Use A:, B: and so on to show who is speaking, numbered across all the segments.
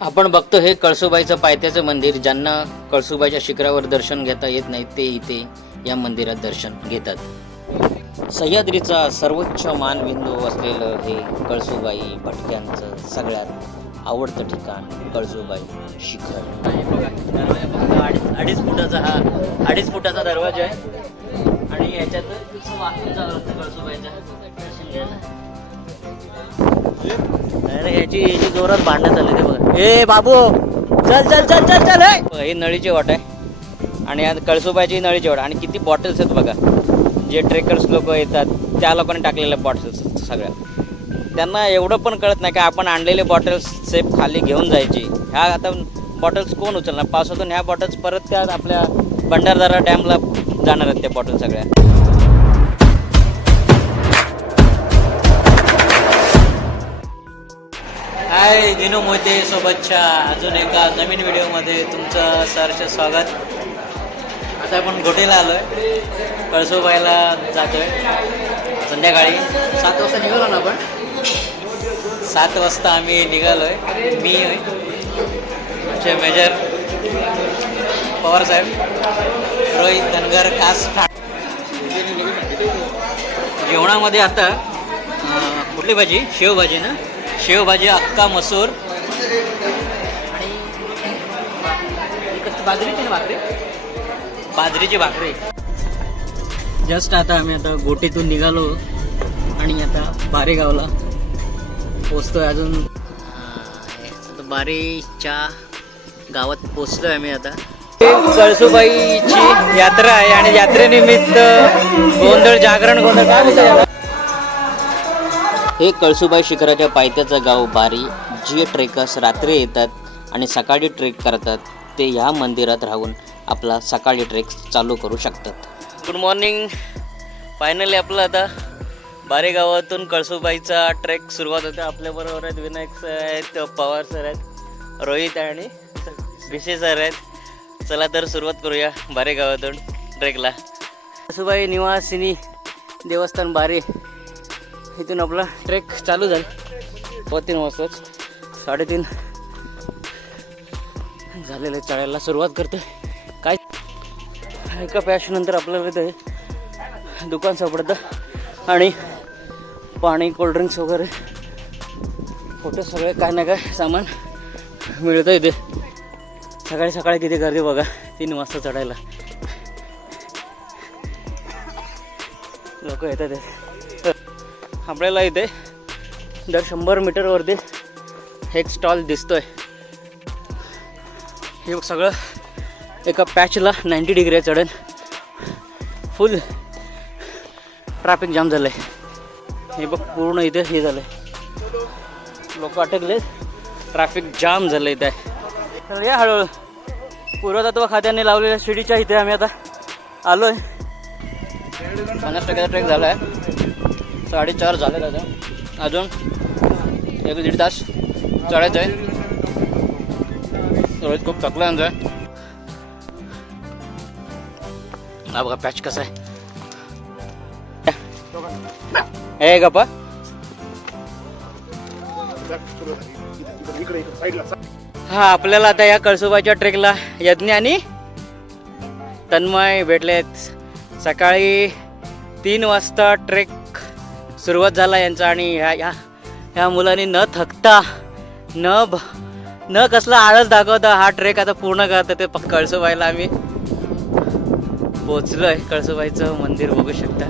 A: आपण बघतो हे कळसुबाईचं पायथ्याचं मंदिर ज्यांना कळसुबाईच्या शिखरावर दर्शन घेता येत नाही ते इथे या मंदिरात दर्शन घेतात. सह्याद्रीचा सर्वोच्च मानबिंदू असलेलं हे कळसुबाई भटक्यांचं सगळ्यात आवडतं ठिकाण कळसुबाई शिखर. अडीच अडीच फुटाचा हा अडीच फुटाचा दरवाजा आहे. आणि याच्यात कळसुबाईचा. दर्शन घ्यायला. अरे याची याची जोरात भांडणं चालली ते बघा. ए बाबू! चल चल चल चल चल हे ही नळीची वाट आहे. आणि यात कळसुबाची नळीची वाट आणि किती बॉटल्स आहेत बघा. जे ट्रेकर्स लोक येतात त्या लोकांनी टाकलेल्या बॉटल्स सगळ्या. त्यांना एवढं पण कळत नाही का आपण आणलेले बॉटल्स सेफ खाली घेऊन जायची. ह्या आता बॉटल्स कोण उचलणार? पावसातून ह्या बॉटल्स परत त्या आपल्या भंडारदारा डॅमला जाणार आहेत त्या बॉटल सगळ्या. हाय दिनू मोहिते सोबतच्या अजून एका नवीन व्हिडिओमध्ये तुमचं सहर्ष स्वागत. आता आपण गोटेला आलो आहे कळसोबाईला जातो आहे संध्याकाळी. सात वाजता निघालो ना आपण? सात वाजता आम्ही निघालो आहे मी आहे आमचे मेजर पवार साहेब रोहित धनगर कास ठाणे. जेवणामध्ये आता कुठली भाजी? शेवभाजी ना? शेवभाजी अक्का मसूर. आणि बाजरीची ना भाकरी? बाजरीची भाकरी. जस्ट आता आम्ही आता गोटीतून निघालो आणि आता बारेगावला पोचतोय अजून. आता बारेच्या गावात पोचलोय आम्ही आता. कळसुबाईची यात्रा आहे आणि यात्रेनिमित्त गोंधळ जागरण गोंधळ काय? हे कळसुबाई शिखराच्या पायथ्याचं गाव बारी जे ट्रेकर्स रात्री येतात आणि सकाळी ट्रेक करतात ते ह्या मंदिरात राहून आपला सकाळी ट्रेक चालू करू शकतात. गुड मॉर्निंग फायनली आपलं आता बारे गावातून कळसुबाईचा ट्रेक सुरुवात होते. आपल्याबरोबर आहेत विनायक सर आहेत पवार सर आहेत रोहित आणि भिशे सर आहेत. चला तर सुरुवात करूया बारे गावातून ट्रेकला. कळसुबाई निवासिनी देवस्थान बारे. इथून आपला ट्रेक चालू झाला. व तीन वाजताच. साडेतीन. झालेलं चढायला सुरुवात करतोय. काय? एका पॅशनंतर आपल्याला ते दुकान सापडतं. आणि पाणी कोल्ड्रिंक्स वगैरे. फोटो सगळे काय ना काय सामान मिळतं इथे. सकाळी सकाळी किती गर्दी बघा. तीन वाजता चढायला. लोक येतात आपल्याला इथे. दर शंभर मीटरवरती एक स्टॉल दिसतोय. हे बघ सगळं. एका पॅचला नाईंटी डिग्री चढेल. फुल ट्रॅफिक जाम झालं आहे हे बघ पूर्ण इथे हे झालं आहे लोक अटकले ट्रॅफिक जाम झालं इथे. तर या हळूहळू. पुरातत्व खात्याने लावलेल्या शिडीच्या इथे आम्ही आता आलो आहे पन्नास टक्क्याचा ट्रेक झाला आहे साडेचार झाले आता. अजून एक दीड तास चढायचं आहे. रोहित खूप थकला आहे हा बघा पॅच कसा आहे. हे गप्पा. हा आपल्याला आता या कळसुबाच्या ट्रेकला यज्ञ आणि तन्मय भेटलेत. सकाळी तीन वाजता ट्रेक सुरुवात झाला यांचा आणि ह्या ह्या ह्या मुलांनी न थकता न भ न कसला आळस दाखवता हा ट्रेक आता पूर्ण करतं ते कळसोबाईला आम्ही आम्ही पोचलोय. कळसोबाईचं मंदिर बघू शकता.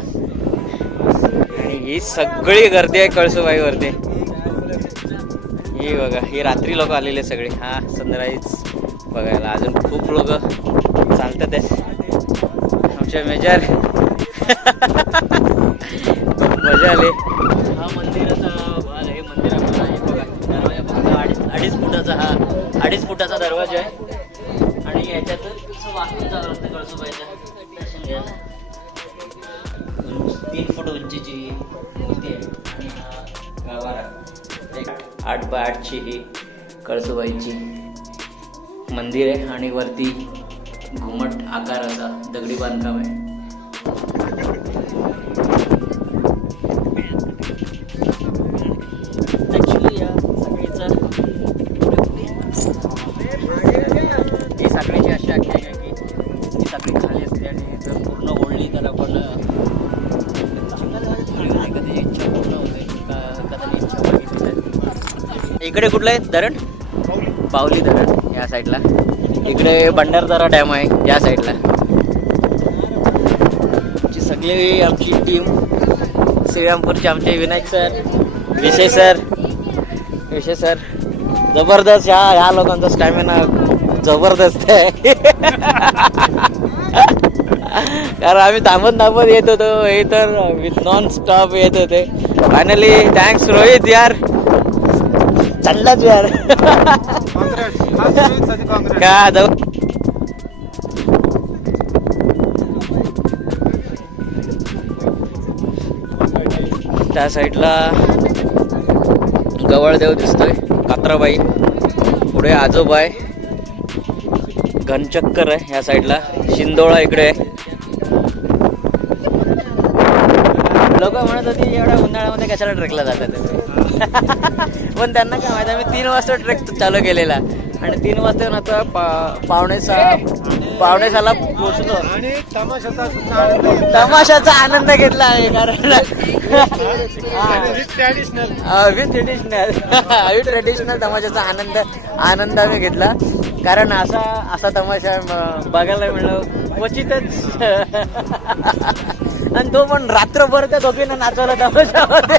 A: आणि ही सगळी गर्दी आहे कळसोबाईवरती. ही बघा ही रात्री लोक आलेले सगळे. हा सनराईज बघायला. अजून खूप लोक चालतात आहे आमच्या मेजर. मजा आली. हा मंदिराचा भाग आहे मंदिराचा आहे. बघा दरवाजा फक्त अडीच अडीच फुटाचा हा अडीच फुटाचा दरवाजा आहे. आणि याच्यातच असं वाकून जावं लागतं दर्शन घ्यायला. तीन फूट उंचीची मूर्ती आहे. आणि हा एक आठ बाय आठची ही कळसुबाईची मंदिर आहे. आणि वरती घुमट आकाराचा दगडी बांधकाम आहे. इकडे कुठलं आहे? धरण? पावली धरण या साईडला इकडे भंडारदारा डॅम आहे या साईडला सगळी आमची टीम श्रीरामपूरचे आमचे विनायक सर विषय सर विषय सर जबरदस्त ह्या ह्या लोकांचा स्टॅमिना जबरदस्त आहे. कारण आम्ही थांबत थांबत येत होतो. हे तर विथ नॉन स्टॉप येत होते. फायनली थँक्स रोहित यार. चाललाच यार. का जाऊ त्या साईडला गवळदेव दिसतोय कात्राबाई. पुढे आजोबा आहे. घनचक्कर आहे या साईडला शिंदोळा इकडे आहे. लोक म्हणत होती एवढ्या उन्हाळ्यामध्ये कशाला ट्रेकला जातात? पण त्यांना काय माहिती आम्ही तीन वाजता ट्रेक चालू केलेला. आणि तीन वाजता नंतर पा पावणे सहा पावणे सहाला पोचलो
B: आणि तमाशाचा आनंद घेतला.
A: तमाशाचा आनंद घेतला आहे कारण. विथ ट्रेडिशनल विथ ट्रेडिशनल तमाशाचा आनंद आनंद आम्ही घेतला. कारण असा असा तमाशा बघायला मिळणं क्वचितच. आणि तो पण रात्रभर त्या दोघींना नाचवला तमाशामध्ये.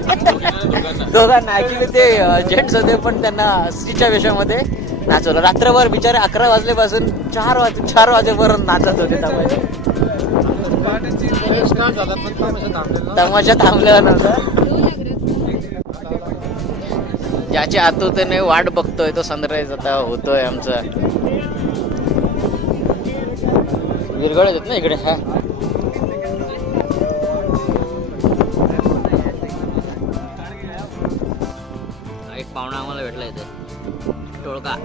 A: दोघांना ऍक्च्युली ते जेंट्स होते पण त्यांना स्त्रीच्या वेशामध्ये नाचवलं. रात्रभर बिचारे अकरा वाजल्यापासून चार वाज चार वाजेपर्यंत नाचत होते तमाशा.
B: तमाशा थांबलेला नव्हता.
A: ज्याच्या आतुरतेने वाट बघतोय तो सनराईज आता होतोय आमचा. विरघळत येत ना इकडे हा? पाहुणा आम्हाला भेटला इथे. टोळका.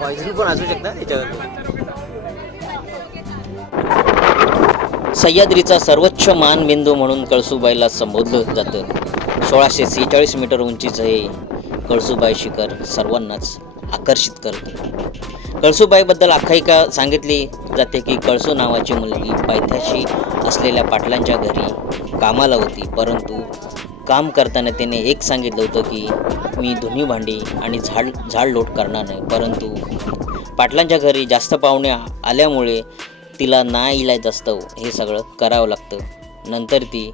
A: पॉइझन पण असू शकतात त्याच्यावर सह्याद्रीचा सर्वोच्च मानबिंदू म्हणून कळसुबाईला संबोधलं जातं. सोळाशे सेहेचाळीस मीटर उंचीचं हे कळसुबाई शिखर सर्वांनाच आकर्षित करतं. कळसुबाईबद्दल आख्यायिका सांगितली जाते की कळसू नावाची मुलगी पायथ्याशी असलेल्या पाटलांच्या घरी कामाला होती. परंतु काम करताना तिने एक सांगितलं होतं की मी धुनी भांडी आणि झाड झाड लोट करणार नाही. परंतु पाटलांच्या घरी जास्त पाहुणे आल्यामुळे तिला ना इलाज असतं. हे सगळं करावं लागतं. नंतर ती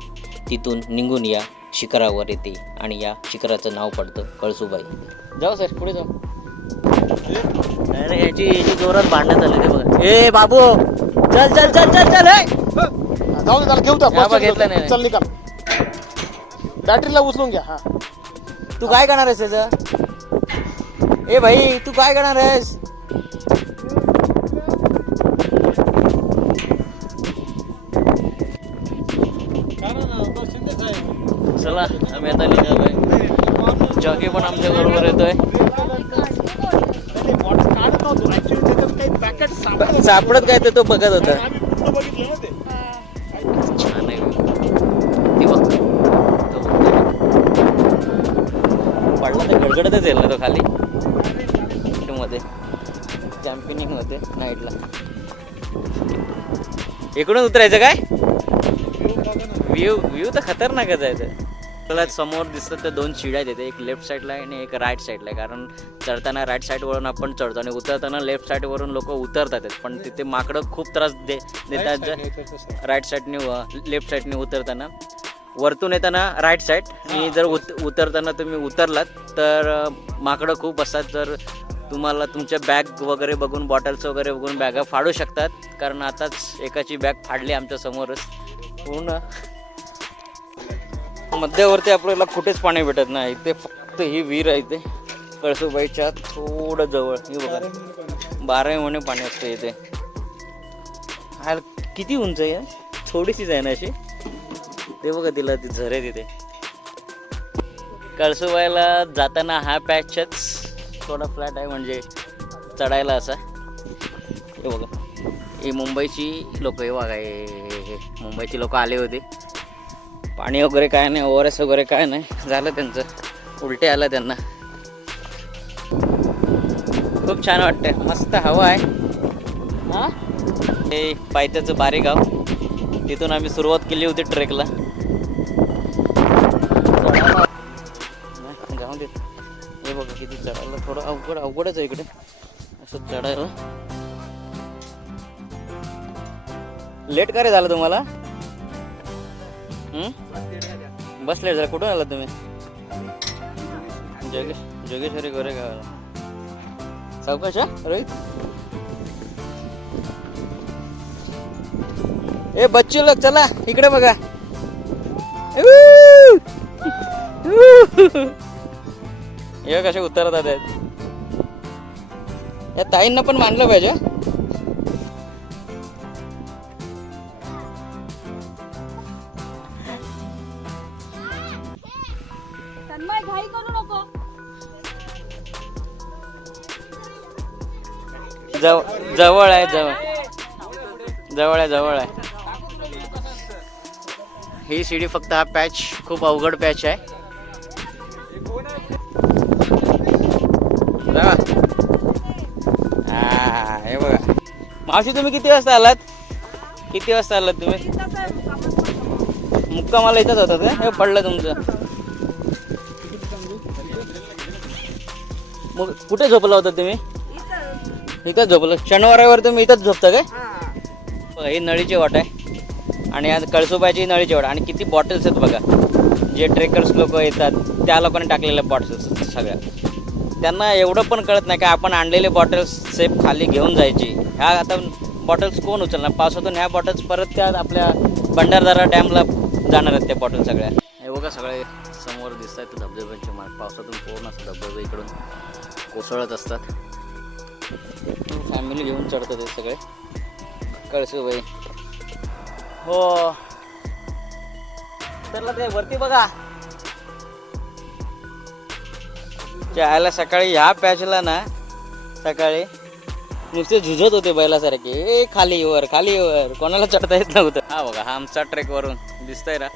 A: तिथून निघून या शिखरावर येते आणि या शिखराचं नाव पडतं कळसुबाई. जाऊ सर पुढे जाऊ. नाही नाही, याची याची जोरात भांडणं चालली ते बघा. ए बाबू. चल चल चल चल चल हे.
B: जाऊ दे त्याला घेऊ द्या,
A: बा, घेतलं. नाही.
B: चल निकाल. बॅटरीला उचलून घ्या हा.
A: तू काय करणार आहेस त्याचं ए भाई तू काय करणार आहेस? चला आम्ही आता निघालोय. जॉकी पण आमच्या बरोबर येतोय. सापडत काय ते तो बघत होता. छान आहे ती बघ. तो बघतोय. पडला तर गडगडतच येईल ना तो खाली. मध्ये. कॅम्पिनिंग होते नाईटला इकडून उतरायचं काय? व्ह्यू व्ह्यू तर खतरनाकच आहे तुला समोर दिसतं तर दोन शिड्या आहेत. एक लेफ्ट साईडला आहे आणि एक राईट साईडला आहे. कारण चढताना राईट साईडवरून आपण चढतो आणि उतरताना लेफ्ट साईडवरून लोक उतरतात. पण तिथे माकडं खूप त्रास दे देतात. राईट साईडने लेफ्ट साईडने उतरताना. वरतून येताना राईट साईड आणि जर उत उतरताना तुम्ही उतरलात तर माकडं खूप असतात. जर तुम्हाला तुमच्या बॅग वगैरे बघून बॉटल्स वगैरे बघून बॅगा फाडू शकतात. कारण आताच एकाची बॅग फाडली आमच्या समोरच. पूर्ण. मध्यवर्ती आपल्याला कुठेच पाणी भेटत नाही. इथे फक्त ही विहीर आहे इथे. कळसुबाईच्या थोडं जवळ. हे बघा. बाराही महिने पाणी असतं इथे. हा किती उंच आहे? थोडीशीच आहे ना अशी? ते बघा तिला ती झरे तिथे. कळसुबाईला जाताना हा पॅचच थोडा फ्लॅट आहे म्हणजे चढायला असा. हे बघा. ही मुंबईची लोक हे बघा हे हे मुंबईची लोक आले होते. पाणी वगैरे काय नाही ओआर एस वगैरे काय नाही. झालं त्यांचं. उलटे आलं त्यांना. खूप छान वाटतंय. मस्त हवा आहे. हा? हे पायथ्याचं बारेगाव. तिथून आम्ही सुरुवात केली होती ट्रेकला. जाऊन देत. हे बघा किती चढायला थोडं अवघड अवघडच आहे इकडे. असं चढायला. लेट का रे झालं तुम्हाला? बसले जरा कुठून आला तुम्ही? जोगेश जोगेश्वरी गोरे गावाला सावकाश रोहित? ए बच्चू लोक चला इकडे बघा. हे कसे उतरतात आहेत. या ताईंना पण मानलं पाहिजे जवळ जवळ आहे जवळ. जवळ आहे जवळ आहे. ही शिडी फक्त हा पॅच खूप अवघड पॅच आहे. हे बघा. मावशी तुम्ही किती वाजता आलात? किती वाजता आलात तुम्ही? मुक्कामाला इथंच होता का हे पडलं तुमचं. मग कुठे झोपला होता तुम्ही? इथंच झोपलं. शनिवारावर तुम्ही इथंच झोपता काय? बघा ही नळीची वाट आहे. आणि आज कळसुबाची नळीची वाट आणि किती बॉटल्स आहेत बघा. जे ट्रेकर्स लोक येतात त्या लोकांनी टाकलेल्या बॉटल्स सगळ्या. त्यांना एवढं पण कळत नाही का आपण आणलेले बॉटल्स सेफ खाली घेऊन जायची. ह्या आता बॉटल्स कोण उचलणार? पावसातून ह्या बॉटल्स परत त्या आपल्या भंडारदारा डॅमला जाणार आहेत त्या बॉटल सगळ्या. हे बघा सगळे समोर दिसत आहेत धबधब्यांचे मार्ग. पावसातून पूर्ण असं धबधबे इकडून कोसळत असतात. फॅमिली घेऊन चढतात हे सगळे. कळसूबाई हो. तर ते वरती बघा. जायला सकाळी ह्या पॅचला ना सकाळी नुसते झुजत होते बैलासारखे. ए खाली वर खाली वर. कोणाला चढता येत नव्हतं. हा बघा हा आमचा ट्रेक वरून दिसतंय ना.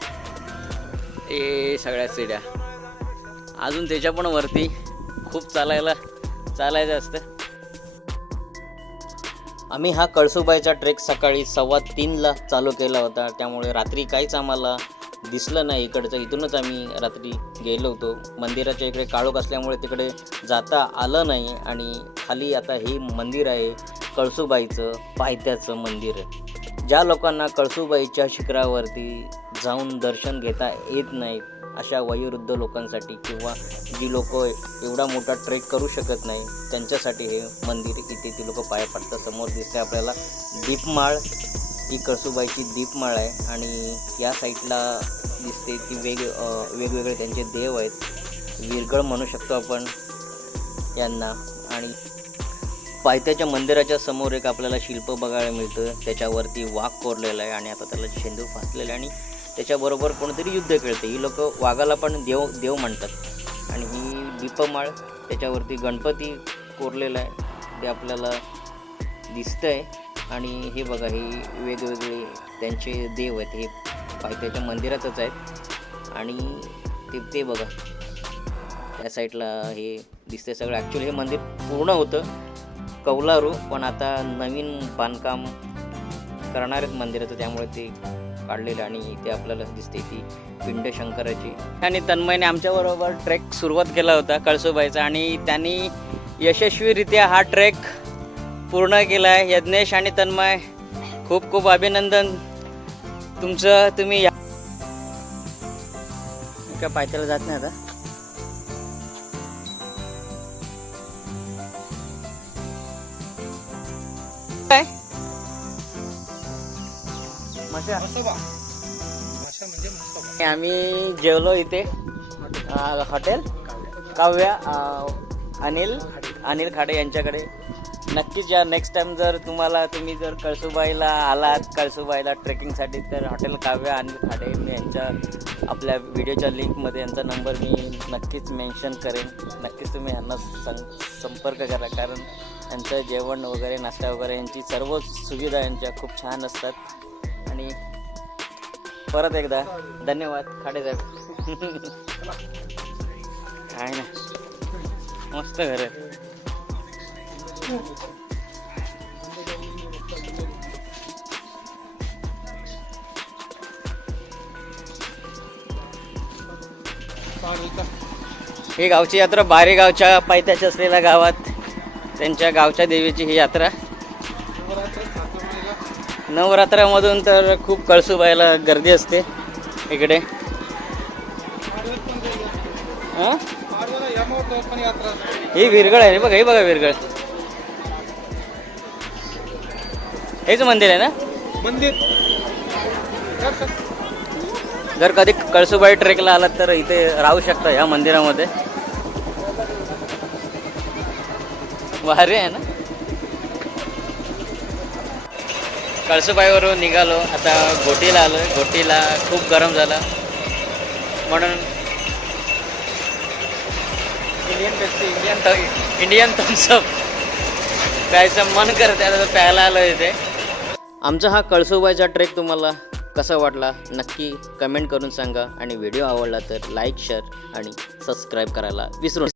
A: ए सगळ्या सिड्या. अजून त्याच्या पण वरती खूप चालायला चालायचं असतं. आम्ही हा कळसुबाईचा ट्रेक सकाळी सव्वा तीनला चालू केला होता. त्यामुळे रात्री काहीच आम्हाला दिसलं नाही. इकडचं इथूनच आम्ही रात्री गेलो होतो. मंदिराच्या इकडे काळोख असल्यामुळे तिकडे जाता आलं नाही आणि खाली आता हे मंदिर आहे कळसुबाईचं पायथ्याचं मंदिर आहे. ज्या लोकांना कळसुबाईच्या शिखरावरती जाऊन दर्शन घेता येत नाही अशा वयोवृद्ध लोकांसाठी किंवा जी लोक एवढा मोठा ट्रेक करू शकत नाही त्यांच्यासाठी हे मंदिर इथे ती लोक पाया पडतात. समोर दिसते आपल्याला दीपमाळ. ही कळसुबाईची दीपमाळ आहे आणि या साईडला दिसते ती वेग वेगवेगळे त्यांचे देव आहेत. विरगळ म्हणू शकतो आपण यांना. आणि पायथ्याच्या मंदिराच्या समोर एक आपल्याला शिल्प बघायला मिळतं त्याच्यावरती वाघ कोरलेला आहे आणि आता त्याला शेंदूर फासलेला आहे आणि त्याच्याबरोबर कोणतरी युद्ध खेळते. ही लोक वाघाला पण देव देव म्हणतात. आणि ही दीपमाळ त्याच्यावरती गणपती कोरलेला आहे. ते आपल्याला दिसतंय. आणि हे बघा हे वेगवेगळे त्यांचे देव आहेत. हे पायथ्याच्या मंदिरातच आहेत. आणि ते ते बघा. त्या साईडला हे दिसते सगळं. ॲक्च्युली हे मंदिर पूर्ण होतं. कौलारू पण आता नवीन बांधकाम करणार आहेत मंदिराचं. त्यामुळे ते काढलेलं आणि इथे आपल्याला दिसते ती पिंड शंकराची. आणि तन्मयने आमच्याबरोबर ट्रेक सुरुवात केला होता कळसुबाईचा आणि त्यांनी यशस्वीरित्या हा ट्रेक पूर्ण केला आहे. यज्ञेश आणि तन्मय खूप खूप अभिनंदन. तुमचं तुम्ही या. का पायथ्याला जात नाही आता. काय?
B: म्हणजे
A: आम्ही जेवलो इथे हॉटेल काव्या अनिल अनिल खाडे यांच्याकडे. नक्कीच या नेक्स्ट टाइम जर तुम्हाला तुम्ही जर कळसुबाईला आलात कळसुबाईला ट्रेकिंगसाठी तर हॉटेल काव्या अनिल खाडे मी यांच्या आपल्या व्हिडिओच्या लिंकमध्ये यांचा नंबर मी नक्कीच मेन्शन करेन. नक्कीच तुम्ही यांना सं संपर्क करा कारण यांचं जेवण वगैरे नाश्ता वगैरे यांची सर्व सुविधा यांच्या खूप छान असतात. आणि परत एकदा धन्यवाद खाडे साहेब ना? मस्त घर आहे. ही गावची यात्रा बारेगावच्या पायथ्याच्या असलेल्या गावात त्यांच्या गावच्या देवीची ही यात्रा. नवरात्रामधून तर खूप कळसूबाईला गर्दी असते इकडे. हां. ही विरगळ आहे रे बघा ही बघा विरगळ हेच मंदिर आहे ना?
B: मंदिर.
A: जर कधी कळसुबाई ट्रेकला आलात तर इथे राहू शकता ह्या मंदिरामध्ये. भारी आहे ना? कळसुबाईवरून निघालो. आता गोटीला आलो गोटीला खूप गरम झाला. म्हणून Indian Pepsi Indian Indian Thums Up प्यायचं मन करत आहे. आता प्यायला आलो इथे. आमचा हा कळसुबाईचा ट्रेक तुम्हाला कसा वाटला? नक्की कमेंट करून सांगा. आणि व्हिडिओ आवडला तर लाईक शेअर आणि सबस्क्राईब करायला विसरू